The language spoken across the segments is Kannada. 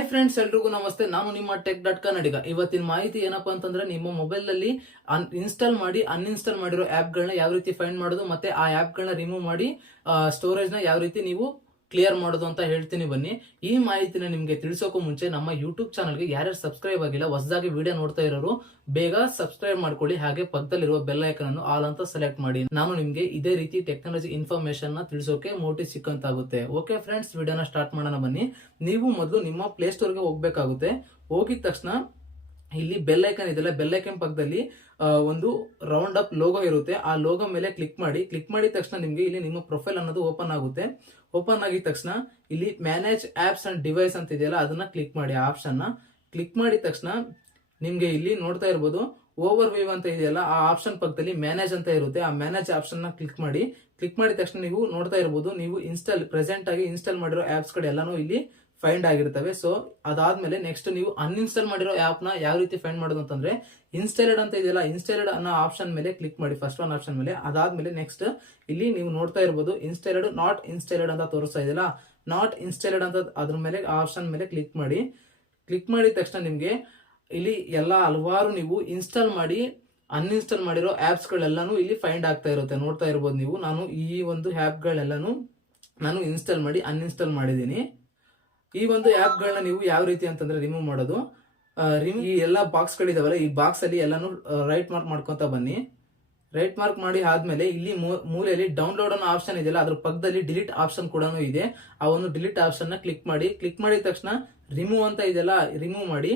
ಹಾಯ್ ಫ್ರೆಂಡ್ಸ್, ಎಲ್ರಿಗೂ ನಮಸ್ತೆ. ನಾನು ನಿಮ್ಮ tech.ಕನ್ನಡಿಗ. ಇವತ್ತಿನ ಮಾಹಿತಿ ಏನಪ್ಪಾ ಅಂತಂದ್ರೆ, ನಿಮ್ಮ ಮೊಬೈಲ್ ನಲ್ಲಿ ಇನ್ಸ್ಟಾಲ್ ಮಾಡಿ ಅನ್ಇನ್ಸ್ಟಾಲ್ ಮಾಡಿರೋ ಆಪ್ ಗಳನ್ನ ಯಾವ ರೀತಿ ಫೈಂಡ್ ಮಾಡೋದು, ಮತ್ತೆ ಆ ಆಪ್ ಗಳನ್ನ ರಿಮೂವ್ ಮಾಡಿ ಸ್ಟೋರೇಜ್ ನ ಯಾವ ರೀತಿ ನೀವು ಕ್ಲಿಯರ್ ಮಾಡೋದು ಅಂತ ಹೇಳ್ತೀನಿ. ಬನ್ನಿ, ಈ ಮಾಹಿತಿನ ನಿಮ್ಗೆ ತಿಳಿಸೋಕು ಮುಂಚೆ ನಮ್ಮ ಯೂಟ್ಯೂಬ್ ಚಾನಲ್ಗೆ ಯಾರ್ಯಾರು ಸಬ್ಸ್ಕ್ರೈಬ್ ಆಗಿಲ್ಲ, ಹೊಸದಾಗಿ ವಿಡಿಯೋ ನೋಡ್ತಾ ಇರೋರು ಬೇಗ ಸಬ್ಸ್ಕ್ರೈಬ್ ಮಾಡ್ಕೊಳ್ಳಿ. ಹಾಗೆ ಪಕ್ಕದಲ್ಲಿರುವ ಬೆಲ್ ಐಕನ್ ಅನ್ನು ಆಲ್ ಅಂತ ಸೆಲೆಕ್ಟ್ ಮಾಡಿ. ನಾನು ನಿಮ್ಗೆ ಇದೇ ರೀತಿ ಟೆಕ್ನಾಲಜಿ ಇನ್ಫಾರ್ಮೇಶನ್ ನ ತಿಳಿಸೋಕೆ ಮೋಟಿವ್ ಸಿಕ್ಕಂತಾಗುತ್ತೆ. ಓಕೆ ಫ್ರೆಂಡ್ಸ್, ವಿಡಿಯೋನ ಸ್ಟಾರ್ಟ್ ಮಾಡೋಣ ಬನ್ನಿ. ನೀವು ಮೊದಲು ನಿಮ್ಮ ಪ್ಲೇ ಸ್ಟೋರ್ ಗೆ ಹೋಗ್ಬೇಕಾಗುತ್ತೆ. ಹೋಗಿದ ತಕ್ಷಣ ಇಲ್ಲಿ ಬೆಲ್ ಐಕನ್ ಇದೆಲ್ಲ, ಬೆಲ್ ಐಕನ್ ಪಕ್ಕದಲ್ಲಿ ಒಂದು ರೌಂಡ್ ಅಪ್ ಲೋಗೋ ಇರುತ್ತೆ. ಆ ಲೋಗೋ ಮೇಲೆ ಕ್ಲಿಕ್ ಮಾಡಿ. ಕ್ಲಿಕ್ ಮಾಡಿದ ತಕ್ಷಣ ನಿಮ್ಗೆ ಇಲ್ಲಿ ನಿಮ್ಮ ಪ್ರೊಫೈಲ್ ಅನ್ನೋದು ಓಪನ್ ಆಗುತ್ತೆ. ಓಪನ್ ಆಗಿದ ತಕ್ಷಣ ಇಲ್ಲಿ ಮ್ಯಾನೇಜ್ ಆಪ್ಸ್ ಅಂಡ್ ಡಿವೈಸ್ ಅಂತ ಇದೆಯಲ್ಲ, ಅದನ್ನ ಕ್ಲಿಕ್ ಮಾಡಿ. ಆ ಆಪ್ಷನ್ ನ ಕ್ಲಿಕ್ ಮಾಡಿದ ತಕ್ಷಣ ನಿಮ್ಗೆ ಇಲ್ಲಿ ನೋಡ್ತಾ ಇರ್ಬೋದು ಓವರ್ ವ್ಯೂ ಅಂತ ಇದೆಯಲ್ಲ, ಆ ಆಪ್ಷನ್ ಪಕ್ಕದಲ್ಲಿ ಮ್ಯಾನೇಜ್ ಅಂತ ಇರುತ್ತೆ. ಆ ಮ್ಯಾನೇಜ್ ಆಪ್ಷನ್ ನ ಕ್ಲಿಕ್ ಮಾಡಿ. ಕ್ಲಿಕ್ ಮಾಡಿದ ತಕ್ಷಣ ನೀವು ನೋಡ್ತಾ ಇರ್ಬೋದು, ನೀವು ಪ್ರೆಸೆಂಟ್ ಆಗಿ ಇನ್ಸ್ಟಾಲ್ ಮಾಡಿರೋ ಆಪ್ಸ್ ಗಳು ಎಲ್ಲಾನು ಇಲ್ಲಿ ಫೈಂಡ್ ಆಗಿರ್ತವೆ. ಸೊ ಅದಾದ್ಮೇಲೆ ನೆಕ್ಸ್ಟ್ ನೀವು ಅನ್ಇನ್ಸ್ಟಾಲ್ ಮಾಡಿರೋ ಆಪ್ ನ ಯಾವ ರೀತಿ ಫೈಂಡ್ ಮಾಡೋದು ಅಂತಂದ್ರೆ, ಇನ್ಸ್ಟಾಲ್ಡ್ ಅಂತ ಇದೆಯಲ್ಲ, ಇನ್ಸ್ಟಾಲ್ಡ್ ಅನ್ನೋ ಆಪ್ಷನ್ ಮೇಲೆ ಕ್ಲಿಕ್ ಮಾಡಿ, ಫಸ್ಟ್ ಒನ್ ಆಪ್ಷನ್ ಮೇಲೆ. ಅದಾದ್ಮೇಲೆ ನೆಕ್ಸ್ಟ್ ಇಲ್ಲಿ ನೀವು ನೋಡ್ತಾ ಇರ್ಬೋದು ಇನ್ಸ್ಟಾಲ್ಡ್, ನಾಟ್ ಇನ್ಸ್ಟಾಲ್ಡ್ ಅಂತ ತೋರಿಸ್ತಾ ಇದೆಯಲ್ಲ, ನಾಟ್ ಇನ್ಸ್ಟಾಲ್ಡ್ ಅಂತ ಅದ್ರ ಮೇಲೆ ಆಪ್ಷನ್ ಮೇಲೆ ಕ್ಲಿಕ್ ಮಾಡಿ. ಕ್ಲಿಕ್ ಮಾಡಿದ ತಕ್ಷಣ ನಿಮ್ಗೆ ಇಲ್ಲಿ ಹಲವಾರು ನೀವು ಇನ್ಸ್ಟಾಲ್ ಮಾಡಿ ಅನ್ಇನ್ಸ್ಟಾಲ್ ಮಾಡಿರೋ ಆಪ್ಸ್ ಗಳೆಲ್ಲಾನು ಇಲ್ಲಿ ಫೈಂಡ್ ಆಗ್ತಾ ಇರುತ್ತೆ. ನೋಡ್ತಾ ಇರ್ಬೋದು ನೀವು, ನಾನು ಈ ಒಂದು ಆಪ್ ಗಳೆಲ್ಲಾನು ನಾನು ಇನ್ಸ್ಟಾಲ್ ಮಾಡಿ ಅನ್ಇನ್ಸ್ಟಾಲ್ ಮಾಡಿದೀನಿ. ಈ ಒಂದು ಆಪ್ ಗಳನ್ನ ನೀವು ಯಾವ ರೀತಿ ಅಂತಂದ್ರೆ ರಿಮೂವ್ ಮಾಡೋದು, ಈ ಎಲ್ಲಾ ಬಾಕ್ಸ್ ಗಳಿದಾವಲ್ಲ, ಈ ಬಾಕ್ಸ್ ಅಲ್ಲಿ ಎಲ್ಲಾನು ರೈಟ್ ಮಾರ್ಕ್ ಮಾಡ್ಕೊಂತ ಬನ್ನಿ. ರೈಟ್ ಮಾರ್ಕ್ ಮಾಡಿ ಆದ್ಮೇಲೆ ಇಲ್ಲಿ ಮೂಲೆಯಲ್ಲಿ ಡೌನ್ಲೋಡ್ ಅನ್ನೋ ಆಪ್ಷನ್ ಇದೆಯಲ್ಲ, ಅದ್ರ ಪಕ್ಕದಲ್ಲಿ ಡಿಲೀಟ್ ಆಪ್ಷನ್ ಕೂಡ ಇದೆ. ಆ ಒಂದು ಡಿಲೀಟ್ ಆಪ್ಷನ್ ನ ಕ್ಲಿಕ್ ಮಾಡಿ. ಕ್ಲಿಕ್ ಮಾಡಿದ ತಕ್ಷಣ ರಿಮೂವ್ ಅಂತ ಇದೆಯಲ್ಲ, ರಿಮೂವ್ ಮಾಡಿ.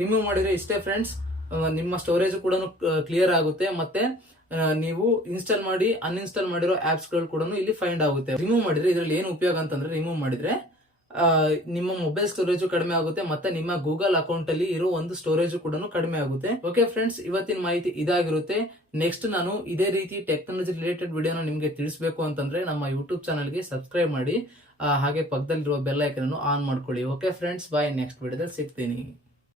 ರಿಮೂವ್ ಮಾಡಿದ್ರೆ ಇಷ್ಟೇ ಫ್ರೆಂಡ್ಸ್, ನಿಮ್ಮ ಸ್ಟೋರೇಜ್ ಕೂಡ ಕ್ಲಿಯರ್ ಆಗುತ್ತೆ. ಮತ್ತೆ ನೀವು ಇನ್ಸ್ಟಾಲ್ ಮಾಡಿ ಅನ್ಇನ್ಸ್ಟಾಲ್ ಮಾಡಿರೋ ಆಪ್ಸ್ ಗಳು ಕೂಡ ಇಲ್ಲಿ ಫೈಂಡ್ ಆಗುತ್ತೆ. ರಿಮೂವ್ ಮಾಡಿದ್ರೆ ಇದ್ರಲ್ಲಿ ಏನು ಉಪಯೋಗ ಅಂತಂದ್ರೆ, ರಿಮೂವ್ ಮಾಡಿದ್ರೆ ನಿಮ್ಮ ಮೊಬೈಲ್ ಸ್ಟೋರೇಜ್ ಕಡಿಮೆ ಆಗುತ್ತೆ, ಮತ್ತೆ ನಿಮ್ಮ ಗೂಗಲ್ ಅಕೌಂಟ್ ಅಲ್ಲಿ ಇರೋ ಒಂದು ಸ್ಟೋರೇಜ್ ಕೂಡ ಕಡಿಮೆ ಆಗುತ್ತೆ. ಓಕೆ ಫ್ರೆಂಡ್ಸ್, ಇವತ್ತಿನ ಮಾಹಿತಿ ಇದಾಗಿರುತ್ತೆ. ನೆಕ್ಸ್ಟ್ ನಾನು ಇದೇ ರೀತಿ ಟೆಕ್ನಾಲಜಿ ರಿಲೇಟೆಡ್ ವಿಡಿಯೋನ ನಿಮ್ಗೆ ತಿಳಿಸಬೇಕು ಅಂತಂದ್ರೆ ನಮ್ಮ ಯೂಟ್ಯೂಬ್ ಚಾನಲ್ಗೆ ಸಬ್ಸ್ಕ್ರೈಬ್ ಮಾಡಿ. ಹಾಗೆ ಪಕ್ಕದಲ್ಲಿರುವ ಬೆಲ್ ಐಕನ್ ಅನ್ನು ಆನ್ ಮಾಡ್ಕೊಳ್ಳಿ. ಓಕೆ ಫ್ರೆಂಡ್ಸ್, ಬಾಯ್. ನೆಕ್ಸ್ಟ್ ವಿಡಿಯೋದಲ್ಲಿ ಸಿಗ್ತೀನಿ.